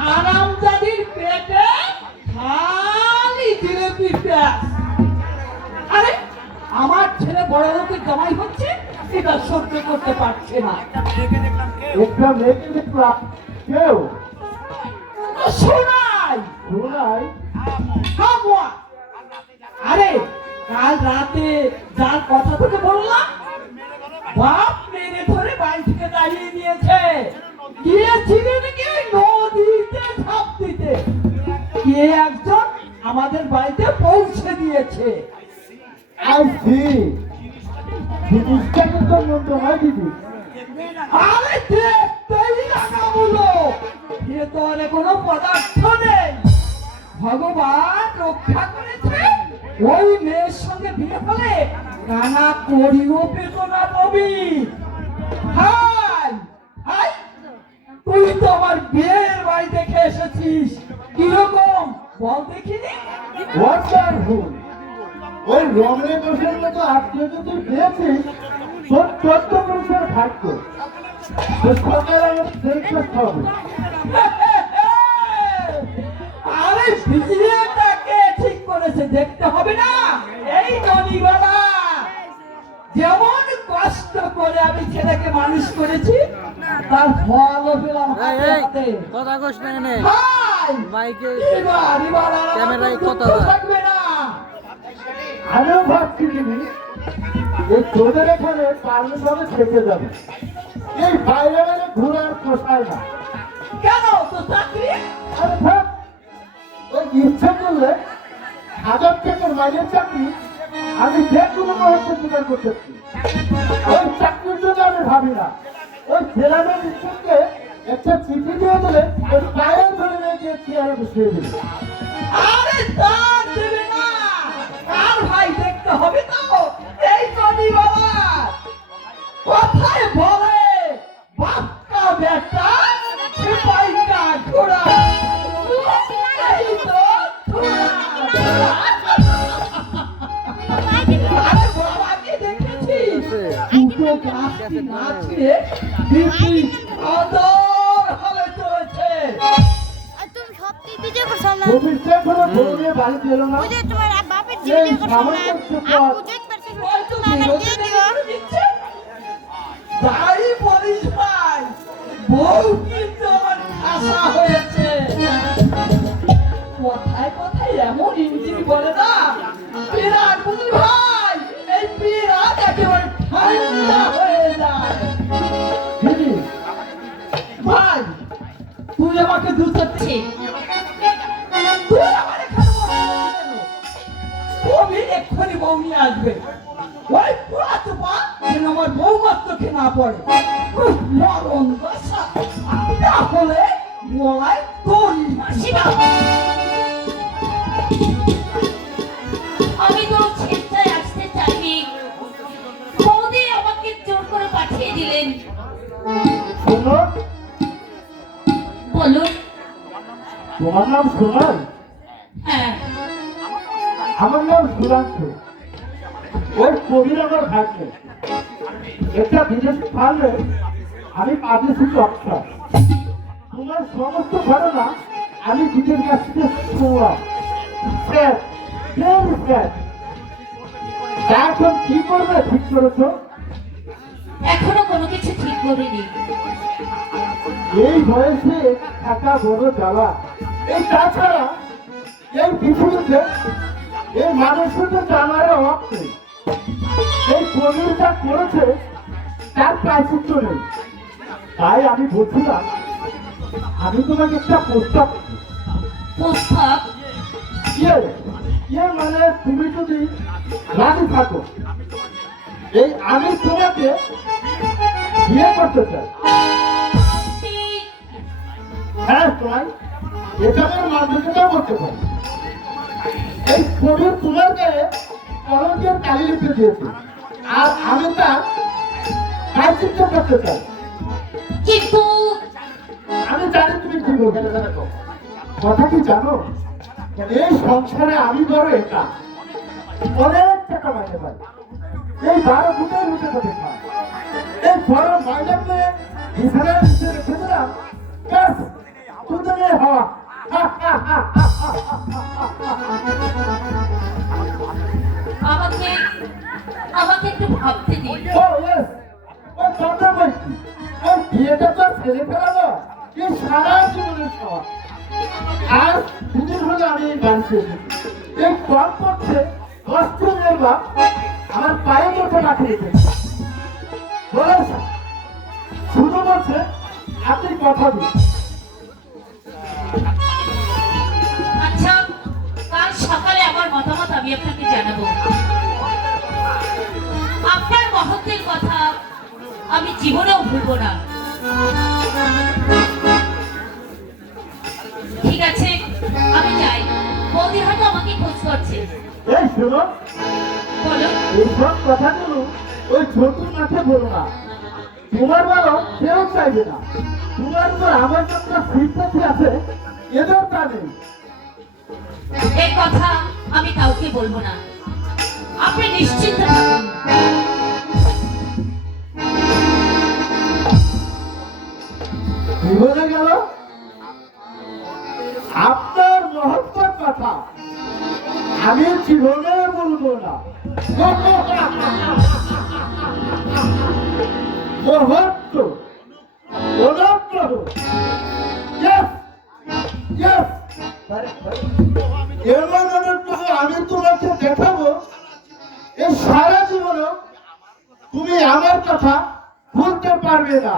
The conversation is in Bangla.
হারামজাদির পেটে খালি জিলেপি প্যাস। আরে আমার ছেলে বড় লোকের জামাই হচ্ছে, এটা সহ্য করতে পারছে না। একটা মেয়েকে দেখলাম, কেউ শোনাই শোনায় হামুয়া। আরে কাল রাতে যার কথা তোকে বললাম, বাপ মেরে ধরে বাড়ি থেকে দাঁড়িয়ে দিয়েছে, গিয়েছিলেন কি নদীতে ঝাঁপ দিতে, কে একজন আমাদের বাড়িতে পৌঁছে দিয়েছে। আই সি জিনিসটা কিন্তু মন্দ নয় দিদি। আরে দেখতেই লাগাবলো, ভেতরে কোনো পদার্থ নেই, ভগবান রক্ষা করেছে। ওই মেয়ের সঙ্গে বিয়ে হলে কানা করিও পেত না রবি। হাই হাই, তুই তো আমার বিয়ের বাড়ি দেখে এসেছিস, কিরকম বল দেখিনি? ওয়ান্ডারফুল। ওই রমণী দোষের মতো আত্মীয় তুই পেয়েছিস, তোর 14 পুরুষের ভাগ্য। তোর সকালে আমাদের ব্রেকফাস্ট হবে। আরে বিয়েটাকে ঠিক করেছে, দেখতে হবে না? এই নদীবালা যেমন কষ্ট করে আমি ছেলেকে মানুষ করেছি, তার ফলও পেলাম হাতে হাতে। কথা কইস না এনে হাই! মাইকে এবার আর আমার ক্যামেরায় দুঃখ কথা হয়। থাকবে না। আমিও ভাবছি দিদি, এই তোদের এখানে পারমিট ভাবে থেকে যাবে। এই বাইরে বাইরে ঘোরার পোষায় না। কেন তো চাকরি? আরে থাক, ওই ইচ্ছে করলে 1000 টাকার মাইনের চাকরি আমি যে কোনো মুহূর্তে জোগাড় করতেছি। ওই চাকরির জন্য আমি ভাবি না। ওই জেলামের ইচ্ছাকে একটা চিঠি দিয়ে দিলে ওই পায়ে ধরে নিয়ে গিয়ে চেয়ারে বসিয়ে দিলে। আরে তার দেবে না, কার ভাই দেখতে হবে তো। এই নদীবালা কথায় বলে, বাপকা বেটা সিপাহিকা ঘোড়া, এই তো ঘোড়া। আরে বাবাকে দেখেছিস, দুটো গাছটি না ছিঁড়ে দিব্যি আদর হলে চলেছে। আর তুমি সত্যি ভিডিও করছো না? ভবিষ্যৎ কোনো বউ নিয়ে বাড়িতে এলো না। ওই যে তোমার বাপের এই ভিডিও করছো না? সামান্য একটু পর আপু দেখতে পারছে হয়তো না, আমার বিরোধী দিয়ে দিও। করে দিচ্ছে। তাই বলিস ভাই, বউ কিন্তু আমার খাসা হয়েছে। কথায় কথায় এমন ইঞ্জিন বলে না, বিরাট বুঝলি ভাই, এই বিরাট একেবারে ঠান্ডা হয়ে যায়। দিদি, ভাই তুই আমাকে দুচাচ্ছি, তুই আমার এখানে বসে কেন? তুমি এক্ষুনি বউ নিয়ে আসবে। ওই পুরা চোপা যেন আমার বউ মাত্র খেয়ে না পড়ে। মরণ দশা, তাহলে গলায় দড়ি মাসি না। আমি তো স্বেচ্ছায় আসতে চাইনি, বৌদি আমাকে জোর করে পাঠিয়ে দিলেন। শোনো, বলুন। তোমার নাম সোনাল? হ্যাঁ, আমার নাম সুরান্ত। ওই কবির আমার ভাগ্য। একটা বিদেশি ফার্মে আমি পাঠিয়েছি অক্ষর। তোমার সমস্ত ঘটনা আমি দিদির কাছ থেকে শুনলাম। Sir, very sir. তা এখন কি করবে ঠিক করেছো? এখনো কোনো কিছু ঠিক করিনি। এই বয়সে থাকা বড় জ্বালা। এই তাছাড়া এই পৃথিবীতে এই মানুষের জানার অভাব নেই। এই কবির যা করেছে তার প্রায়শ্চিত্ত নেই। তাই আমি বলছিলাম, আমি তোমাকে একটা প্রস্তাব দিই। প্রস্তাব? ইয়ে মানে তুমি যদি রাজি থাকো, এই আমি তোমাকে বিয়ে করতে চাই। ঠিক। হ্যাঁ তোমার এটা আমার মাধ্যমিকটাও করতে পারি। এই কবির তোমার গায়ে কলঙ্কের কালি লিখে দিয়েছে, আর আমি তা প্রায়শ্চিত্ত করতে চাই। কিন্তু আমি জানি তুমি কি বলবে। কথা কি জানো, এই সংসারে আমি বড় একা, অনেক টাকা মাইনে পাই। এই 12 ফুটের উঠে থাকে খায়। এই বড় মাইনে পেয়ে বিছানার নিচে রেখে দিলাম, ব্যাস দুজনে মনে হয়। আমাকে আমাকে একটু ভাবতে দিন। ও ইয়েস, ও চন্দ্রমুখী, ওই বিয়েটা তো ছেলে ফেলানো, কি সারা জীবনের সওয়াল। আজ দুদিন হলে আমি এই বাড়িতে এসেছি। এই কল করছে 10 দিনের বাপ আমার পায়ে চোখে পাঠিয়ে দিয়েছে। বলেছে শুধু বলছে আপনি কথা দিন। আচ্ছা, কাল সকালে আমার মতামত আমি আপনাকে জানাবো। আপনার মহত্বের কথা আমি জীবনেও ভুলবো না। ঠিক আছে, আমি যাই। বৌদি হয়তো আমাকে খোঁজ করছে। এই শোনো, বলো। এইসব কথাগুলো ওই ছোট মাঠে বলো না। তোমার বলো কেউ চাইবে না। তোমার উপর আমার যতটা সিম্পাথি আছে এদের তা নেই। এই কথা আমি কাউকে বলবো না। আপনি নিশ্চিন্ত থাকুন। কি বলে গেল? আপনার মহত্বর কথা আমি জীবনে বলবো না। মহত্ব, অনুগ্রহ, yes, yes, এমন অনুগ্রহ আমি তোমাকে দেখাবো, এই সারা জীবনে তুমি আমার কথা ভুলতে পারবে না।